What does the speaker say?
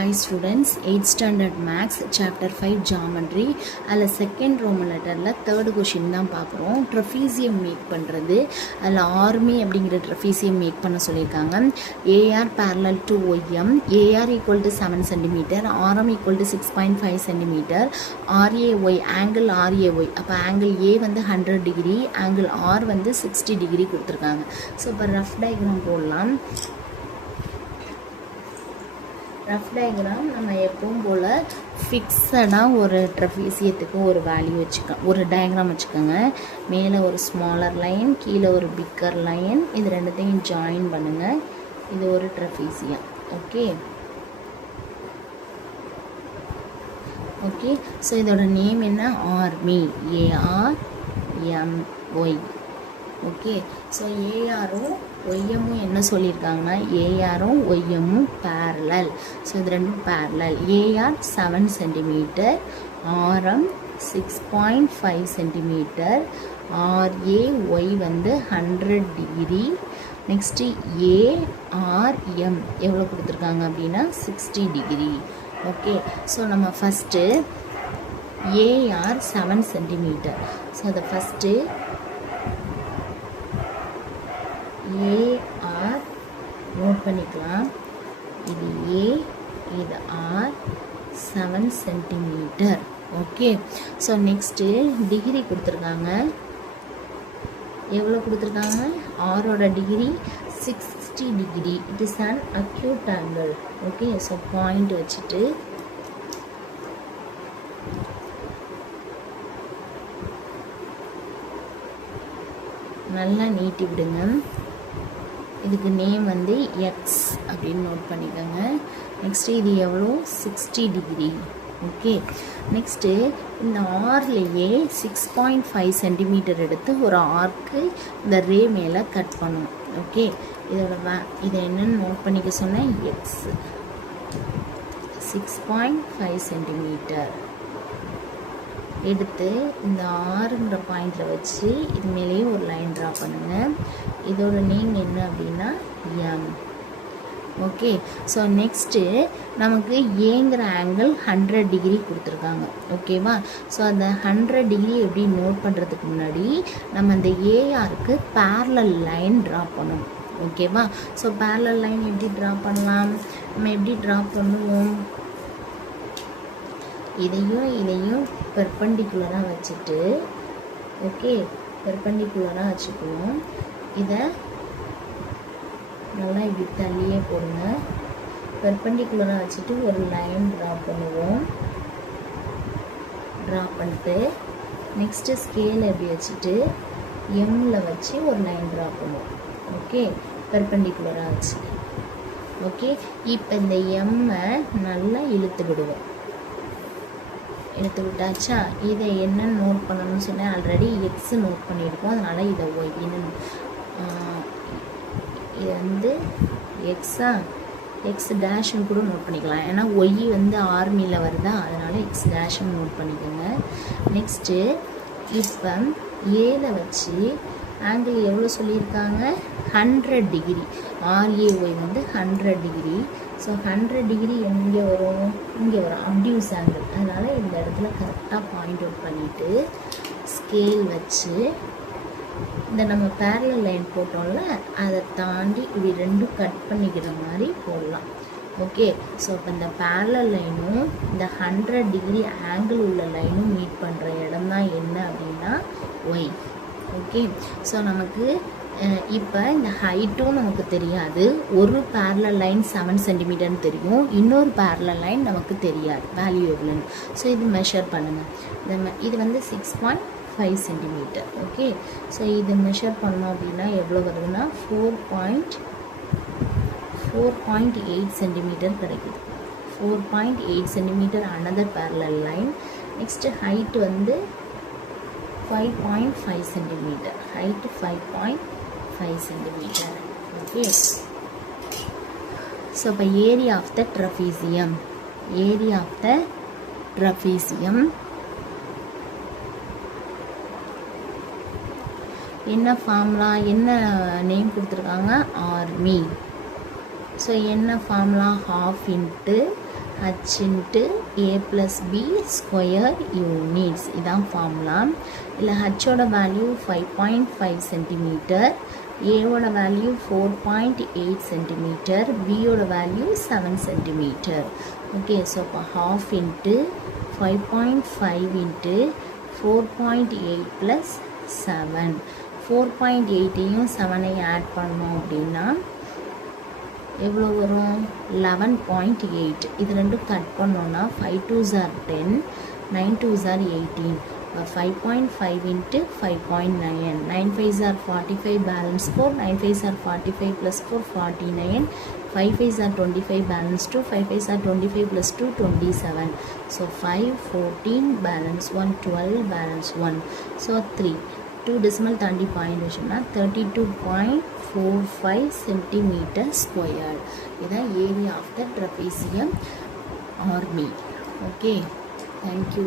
Hi students, 8th standard maths chapter 5 geometry அதில் second Roman லெட்டரில் third question தான் பார்க்குறோம். ட்ரெஃபீசியம் மேக் பண்ணுறது. அதில் ஆர்மி அப்படிங்கிற ட்ரெஃபீசியம் மேக் பண்ண சொல்லியிருக்காங்க. AR parallel to YM, AR equal to 7 centimetre, RM equal to 6.5 centimetre, RAY angle RAY, அப்போ ஆங்கிள் ஏ வந்து 100 டிகிரி, ஆங்கிள் ஆர் வந்து 60 டிகிரி கொடுத்துருக்காங்க. ஸோ இப்போ ரஃப் டயக்ராம் போடலாம். ரஃப் டயக்ராம் நம்ம எப்பவும் போல் ஃபிக்ஸடாக ஒரு ட்ரெஃபீசியத்துக்கு ஒரு வேல்யூ ஒரு டயக்ராம் வச்சுக்கோங்க. மேலே ஒரு ஸ்மாலர் லைன், கீழே ஒரு பிக்கர் லைன், இது ரெண்டுத்தையும் ஜாயின் பண்ணுங்கள். இது ஒரு ட்ரெஃபீசியம். ஓகே, ஸோ இதோட நேம் என்ன? Army, ARMY. ஓகே, ஸோ ஏஆரும் ஒய்எம்மும் என்ன சொல்லியிருக்காங்கன்னா, ஏஆரும் ஒய்எம்மும் பேரலல். ஸோ இது ரெண்டும் parallel. AR 7 centimetre, RM 6.5 centimetre, RAY வந்து 100 டிகிரி. நெக்ஸ்ட்டு ஏஆர்எம் எவ்வளோ கொடுத்துருக்காங்க அப்படின்னா 60 டிகிரி. ஓகே, ஸோ நம்ம ஃபஸ்ட்டு ஏஆர் 7 சென்டிமீட்டர். ஸோ அதை ஃபஸ்ட்டு ஏஆர் நோட் பண்ணிக்கலாம். இது ஏ, இது R, 7 centimetre. Okay, so next degree கொடுத்துருக்காங்க. எவ்வளோ கொடுத்துருக்காங்க? ஆரோட degree 60 degree. It is an acute angle. Okay, so point வச்சுட்டு நல்லா நீட்டி விடுங்க. இதுக்கு நேம் வந்து எக்ஸ் அப்படின்னு நோட் பண்ணிக்கோங்க. நெக்ஸ்ட்டு இது எவ்வளோ? 60 டிகிரி. ஓகே, நெக்ஸ்ட்டு இந்த ஆர்லேயே 6.5 சென்டிமீட்டர் எடுத்து ஒரு ஆர்க்கு இந்த ரே மேலே கட் பண்ணணும். ஓகே, இதை என்னென்னு நோட் பண்ணிக்க சொன்னேன்? எக்ஸ் 6.5 சென்டிமீட்டர் எடுத்து இந்த ஆறுங்கிற பாயிண்டில் வச்சு இது மேலேயே ஒரு லைன் ட்ரா பண்ணுங்கள். இதோட நேம் என்ன அப்படின்னா எம். ஓகே, ஸோ நெக்ஸ்ட்டு நமக்கு ஏங்கிற ஆங்கிள் 100 டிகிரி கொடுத்துருக்காங்க. ஓகேவா? ஸோ அந்த 100 டிகிரி எப்படி நோட் பண்ணுறதுக்கு முன்னாடி நம்ம அந்த ஏஆருக்கு பேரலல் லைன் ட்ரா பண்ணணும். ஓகேவா? ஸோ பேரலல் லைன் எப்படி ட்ரா பண்ணலாம்? நம்ம எப்படி ட்ரா பண்ணுவோம்? இதையும் பெர்பெண்டிகுலராக வச்சுட்டு, ஓகே, பெர்பெண்டிகுலராக வச்சுக்குவோம். இதை நல்லா இப்படி தள்ளியே போடுங்க. பெர்பெண்டிகுலராக வச்சுட்டு ஒரு லைன் ட்ரா பண்ணுவோம். ட்ரா பண்ணிட்டு நெக்ஸ்ட்டு ஸ்கேல் எப்படி வச்சுட்டு எம்மில் வச்சு ஒரு லைன் ட்ரா பண்ணுவோம். ஓகே, பெர்பெண்டிகுலராக வச்சு. ஓகே, இப்போ இந்த எம்மை நல்லா இழுத்து விடுவோம். எடுத்து விட்டாச்சா? இதை என்னன்னு நோட் பண்ணணும்னு சொன்னேன். ஆல்ரெடி எக்ஸ் நோட் பண்ணியிருக்கோம், அதனால் இதை ஒய் என்னன்னு இது வந்து எக்ஸா எக்ஸ் டேஷ்னு கூட நோட் பண்ணிக்கலாம். ஏன்னா ஒய் வந்து ஆர்மியில் வருதா, அதனால் எக்ஸ் டேஷ்னு நோட் பண்ணிக்கோங்க. நெக்ஸ்ட்டு இப்போ ஏல வச்சு ஆங்கிள் எவ்வளோ சொல்லியிருக்காங்க? 100 டிகிரி. ஆர்ஏஒய் வந்து 100 டிகிரி. ஸோ 100 டிகிரி எங்கே வரும்? இங்கே வரும், அப்டியூஸ் ஆங்கிள். அதனால் இந்த இடத்துல கரெக்டாக பாயிண்ட் அவுட் பண்ணிவிட்டு ஸ்கேல் வச்சு இந்த நம்ம பேரலல் லைன் போட்டோம்ல, அதை தாண்டி இப்படி ரெண்டும் கட் பண்ணிக்கிற மாதிரி போடலாம். ஓகே, ஸோ இப்போ இந்த பேரலல் லைனும் இந்த 100 டிகிரி ஆங்கிள் உள்ள லைனும் மீட் பண்ணுற இடம் தான் என்ன அப்படின்னா ஒய். ஓகே, ஸோ நமக்கு இப்போ இந்த ஹைட்டும் நமக்கு தெரியாது. ஒரு பேரலல் லைன் 7 சென்டிமீட்டர்னு தெரியும், இன்னொரு பேரலல் லைன் நமக்கு தெரியாது வேல்யூ எவ்வளோன்னு. ஸோ இது மெஷர் பண்ணுங்கள். இது வந்து 6.5 சென்டிமீட்டர். ஓகே, ஸோ இது மெஷர் பண்ணோம் அப்படின்னா எவ்வளோ வருதுன்னா 4.8 சென்டிமீட்டர் கிடைக்குது. 4.8 centimetre another parallel line. Next height வந்து 5.5 centimetre. Height 5.5 centimetre. Okay, so இப்போ ஏரியா ஆஃப் த ட்ரெஃபீசியம் என்ன ஃபார்முலா, என்ன நேம் கொடுத்துருக்காங்க? ஆர்மி. ஸோ என்ன formula? 1/2 × h into a plus b square units. இதான் ஃபார்முலா. இல்லை ஹச்சோட வேல்யூ 5.5 சென்டிமீட்டர், ஏவோட வேல்யூ 4.8 சென்டிமீட்டர், பியோட வேல்யூ 7 சென்டிமீட்டர். ஓகே, ஸோ இப்போ half into 5.5 into 4.8 plus 7. 4.8ஐயும் 7ஐயும் ஆட் பண்ணோம் அப்படின்னா எவ்வளோ வரும்? 11.8. இது ரெண்டும் கட் பண்ணோன்னா 5 2s are 10, 9 2s are 18. 5.5 into 5.9. 9 5s are 45, balance 4. 9 5s are 45 plus 4, 49. 5 5s are 25, balance 2. 5 5s are 25 plus 2, 27. So 5, 14, balance 1, 12, balance 1. So 3. 2 decimal தாண்டி பாயிண்ட் வச்சோம்னா 32.45 சென்டிமீட்டர் ஸ்கொயர். இதான் ஏரியா ஆஃப் த ட்ரபீசியம் ஆர்மி. Okay, thank you.